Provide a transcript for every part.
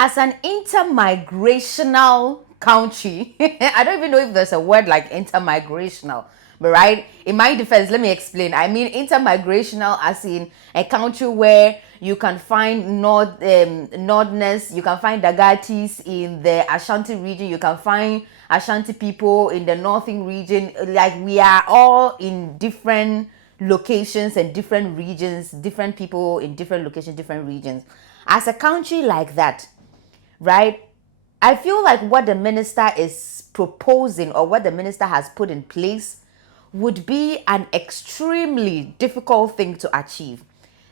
As an intermigrational country, I don't even know if there's a word like intermigrational, but right, in my defense, let me explain. I mean intermigrational as in a country where you can find Northerners, you can find Dagatis in the Ashanti region, you can find Ashanti people in the Northern region. Like, we are all in different locations and different regions, different people in different locations, different regions. As a country like that, right? I feel like what the minister is proposing, or what the minister has put in place, would be an extremely difficult thing to achieve.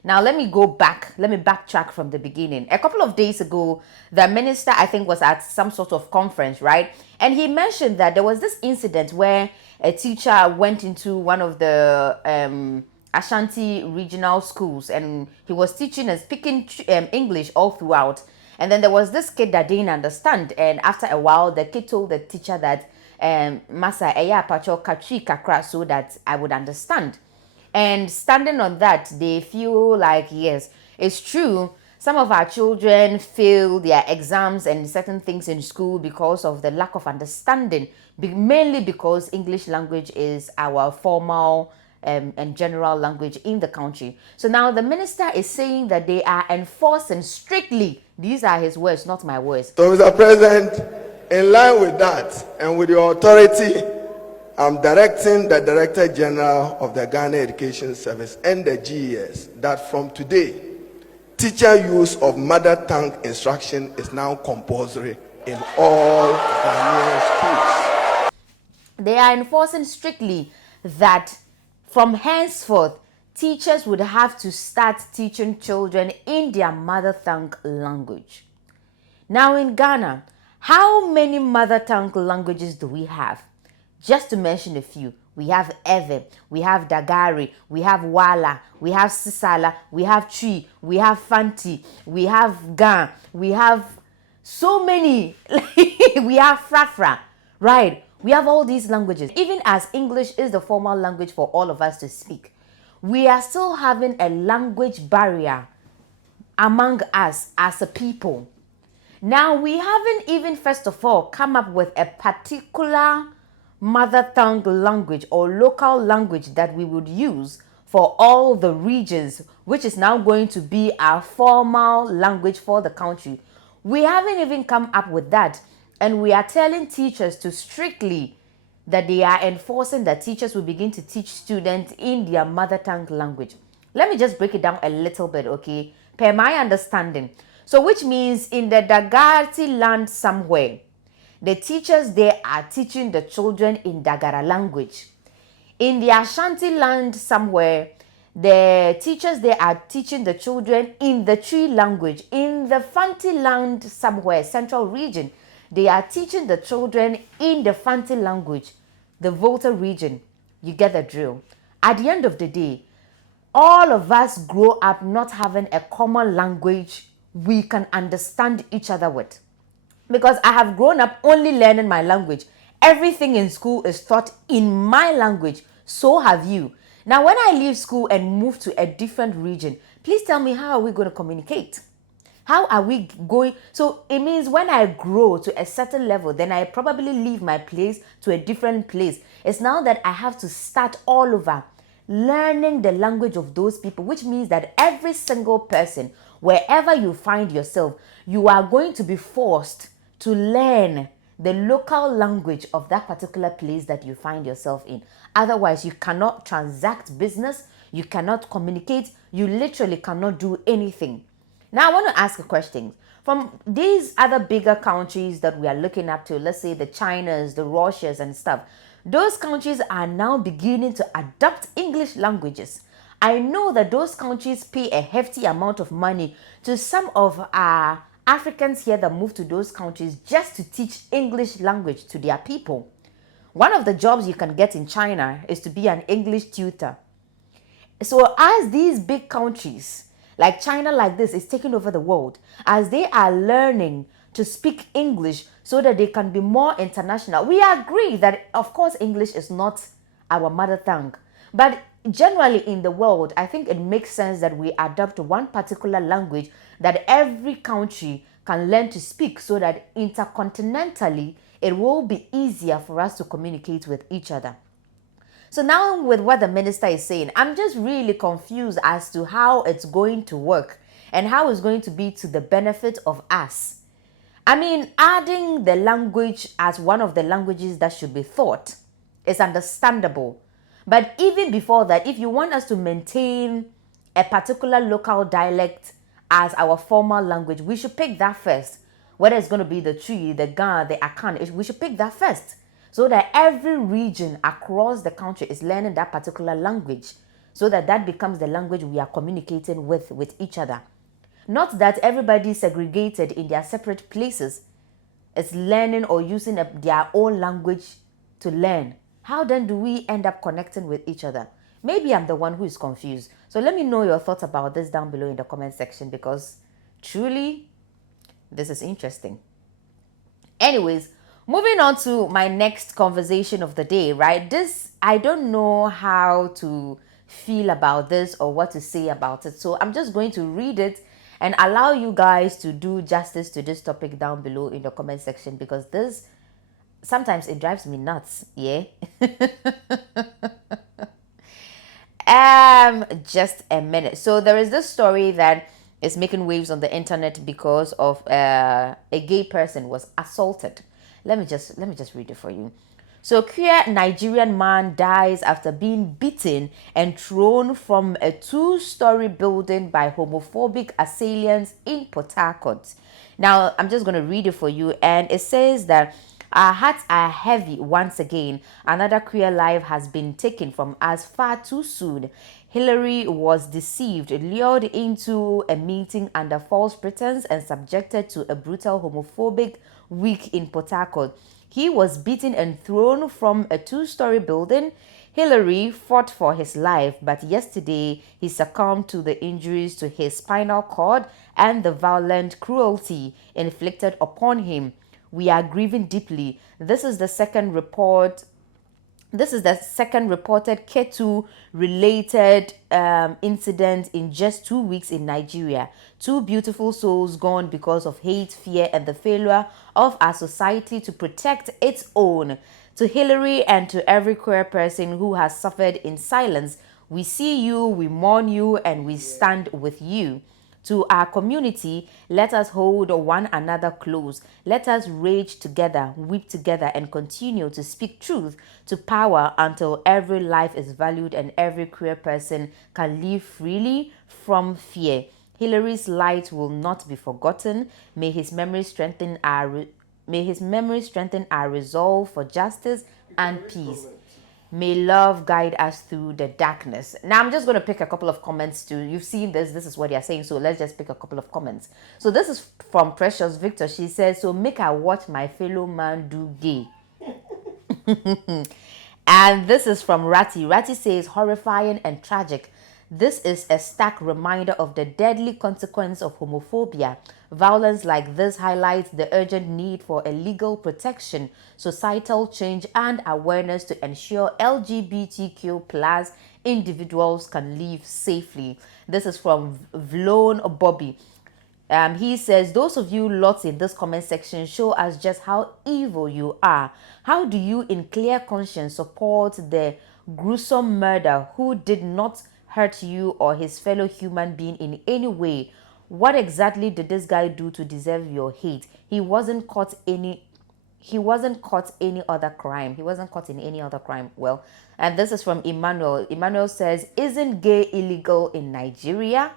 Now, let me backtrack from the beginning. A couple of days ago, the minister, I think, was at some sort of conference, right? And he mentioned that there was this incident where a teacher went into one of the Ashanti regional schools, and he was teaching and speaking English all throughout. And then there was this kid that didn't understand. And after a while, the kid told the teacher that, Masa, eya pacho kachi kakra, so that I would understand. And standing on that, they feel like, yes, it's true. Some of our children fail their exams and certain things in school because of the lack of understanding, mainly because English language is our formal and general language in the country. So now the minister is saying that they are enforcing strictly. These are his words, not my words. So, Mr. President, in line with that and with your authority, I'm directing the Director General of the Ghana Education Service and the GES that from today, teacher use of mother tongue instruction is now compulsory in all Ghanaian schools. They are enforcing strictly that from henceforth, teachers would have to start teaching children in their mother tongue language. Now in Ghana, how many mother tongue languages do we have? Just to mention a few, we have Ewe, we have Dagari, we have Wala, we have Sisala, we have Twi, we have Fanti, we have Gan, we have so many. We have Frafra, right? We have all these languages. Even as English is the formal language for all of us to speak, we are still having a language barrier among us as a people. Now, we haven't even, first of all, come up with a particular mother tongue language or local language that we would use for all the regions, which is now going to be our formal language for the country. We haven't even come up with that. And we are telling teachers to strictly that they are enforcing that teachers will begin to teach students in their mother tongue language. Let me just break it down a little bit, okay? Per my understanding. So which means in the Dagarti land somewhere, the teachers there are teaching the children in Dagara language. In the Ashanti land somewhere, the teachers there are teaching the children in the Twi language. In the Fanti land somewhere, central region, they are teaching the children in the Fanti language, the Volta region. You get the drill. At the end of the day, all of us grow up not having a common language we can understand each other with. Because I have grown up only learning my language. Everything in school is taught in my language. So have you. Now, when I leave school and move to a different region, please tell me, how are we going to communicate? How are we going? So it means when I grow to a certain level, then I probably leave my place to a different place. It's now that I have to start all over learning the language of those people, which means that every single person, wherever you find yourself, you are going to be forced to learn the local language of that particular place that you find yourself in. Otherwise, you cannot transact business, you cannot communicate, you literally cannot do anything. Now, I want to ask a question. From these other bigger countries that we are looking up to, let's say the Chinas, the Russias and stuff, those countries are now beginning to adopt English languages. I know that those countries pay a hefty amount of money to some of our Africans here that move to those countries just to teach English language to their people. One of the jobs you can get in China is to be an English tutor. So as these big countries like China, like this, is taking over the world, as they are learning to speak English so that they can be more international. We agree that, of course, English is not our mother tongue. But generally in the world, I think it makes sense that we adopt one particular language that every country can learn to speak so that intercontinentally it will be easier for us to communicate with each other. So now with what the minister is saying, I'm just really confused as to how it's going to work and how it's going to be to the benefit of us. I mean, adding the language as one of the languages that should be taught is understandable. But even before that, if you want us to maintain a particular local dialect as our formal language, we should pick that first. Whether it's going to be the Twi, the Ga, the Akan, we should pick that first. So that every region across the country is learning that particular language. So that that becomes the language we are communicating with each other. Not that everybody segregated in their separate places is learning or using their own language to learn. How then do we end up connecting with each other? Maybe I'm the one who is confused. So let me know your thoughts about this down below in the comment section, because truly, this is interesting. Anyways, moving on to my next conversation of the day, right? This, I don't know how to feel about this or what to say about it. So I'm just going to read it and allow you guys to do justice to this topic down below in the comment section, because this, sometimes it drives me nuts, yeah? Just a minute. So there is this story that is making waves on the internet because of a gay person was assaulted. Let me just read it for you. So, queer Nigerian man dies after being beaten and thrown from a 2-story building by homophobic assailants in Port Harcourt. Now, I'm just going to read it for you, and it says that our hearts are heavy once again. Another queer life has been taken from us far too soon. Hillary was deceived, lured into a meeting under false pretense, and subjected to a brutal homophobic week in Port Harcourt. He was beaten and thrown from a 2-story building. Hillary fought for his life, but yesterday he succumbed to the injuries to his spinal cord and the violent cruelty inflicted upon him. We are grieving deeply. This is the second reported Ketu related incident in just 2 weeks in Nigeria. 2 beautiful souls gone because of hate, fear, and the failure of our society to protect its own. To Hillary and to every queer person who has suffered in silence, we see you, we mourn you, and we stand with you. To our community, let us hold one another close. Let us rage together, weep together, and continue to speak truth to power until every life is valued and every queer person can live freely from fear. Hillary's light will not be forgotten. May his memory strengthen our resolve for justice and peace. May love guide us through the darkness. Now, I'm just going to pick a couple of comments too. You've seen this. This is what they're saying. So let's just pick a couple of comments. So this is from Precious Victor. She says, so make I watch my fellow man do gay. And this is from Ratty. Ratty says, horrifying and tragic. This is a stark reminder of the deadly consequence of homophobia. Violence like this highlights the urgent need for a legal protection, societal change, and awareness to ensure LGBTQ plus individuals can live safely. This is from Vlone Bobby. He says, those of you lots in this comment section show us just how evil you are. How do you in clear conscience support the gruesome murder who did not hurt you or his fellow human being in any way? What exactly did this guy do to deserve your hate? He wasn't caught any other crime. He wasn't caught in any other crime. Well, and this is from Emmanuel. Emmanuel says, isn't gay illegal in Nigeria?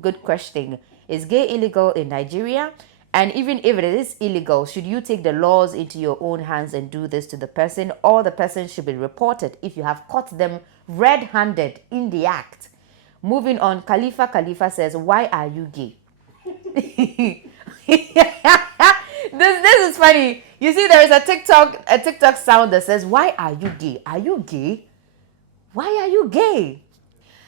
Good question. Is gay illegal in Nigeria? And even if it is illegal, should you take the laws into your own hands and do this to the person, or the person should be reported if you have caught them red-handed in the act? Moving on, Khalifa says, why are you gay? This is funny. You see, there is a TikTok sound that says, why are you gay? Are you gay? Why are you gay?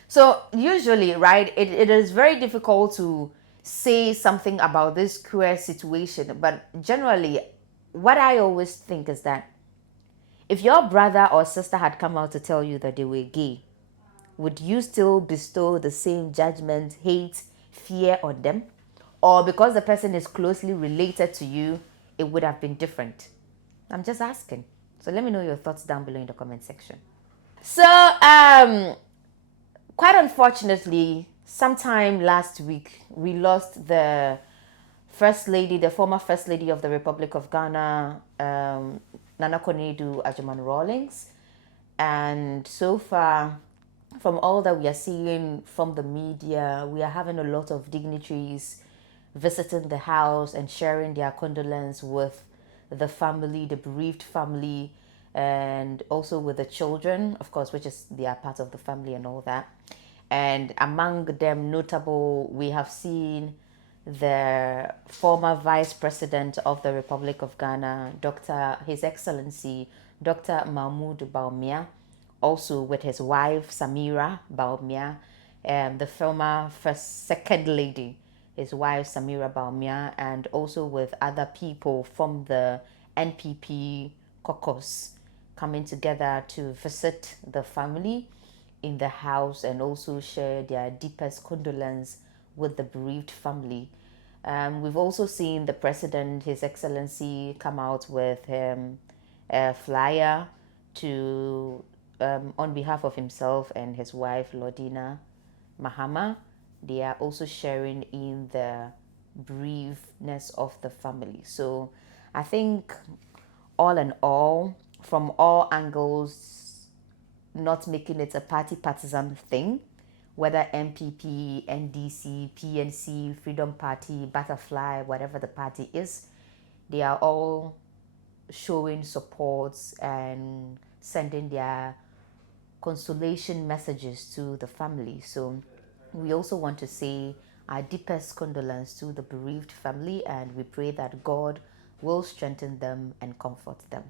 So usually, right, it is very difficult to say something about this queer situation. But generally, what I always think is that if your brother or sister had come out to tell you that they were gay, would you still bestow the same judgment, hate, fear on them? or because the person is closely related to you, it would have been different? I'm just asking. So let me know your thoughts down below in the comment section. So, quite unfortunately, sometime last week, we lost the former First Lady of the Republic of Ghana, Nana Konadu Agyemang Rawlings. And so far, from all that we are seeing from the media, we are having a lot of dignitaries visiting the house and sharing their condolence with the family, the bereaved family, and also with the children, of course, which is they are part of the family and all that. And among them notable, we have seen the former Vice President of the Republic of Ghana, His Excellency Dr. Mahmoud Bawumia, also with his wife Samira Bawumia, the former Second Lady, his wife Samira Bawumia, and also with other people from the NPP caucus coming together to visit the family in the house and also share their deepest condolence with the bereaved family. We've also seen the President, His Excellency, come out with a flyer to on behalf of himself and his wife Lordina Mahama. They are also sharing in the bereavedness of the family. So I think all in all, from all angles, not making it a party partisan thing, whether MPP, NDC, PNC, Freedom Party, Butterfly, whatever the party is, they are all showing support and sending their consolation messages to the family. So we also want to say our deepest condolence to the bereaved family, and we pray that God will strengthen them and comfort them.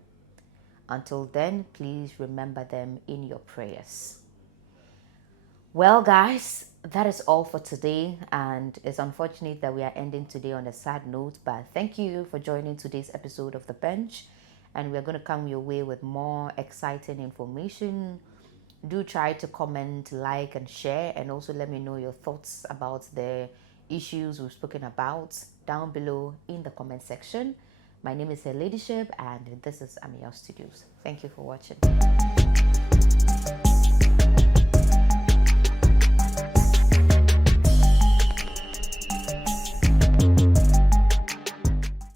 Until then, please remember them in your prayers. Well, guys, that is all for today, and it's unfortunate that we are ending today on a sad note, but thank you for joining today's episode of The Bench, and we're going to come your way with more exciting information. Do try to comment, like, and share, and also let me know your thoughts about the issues we've spoken about down below in the comment section. My name is Her Ladyship, and this is Ameyaw Studios. Thank you for watching.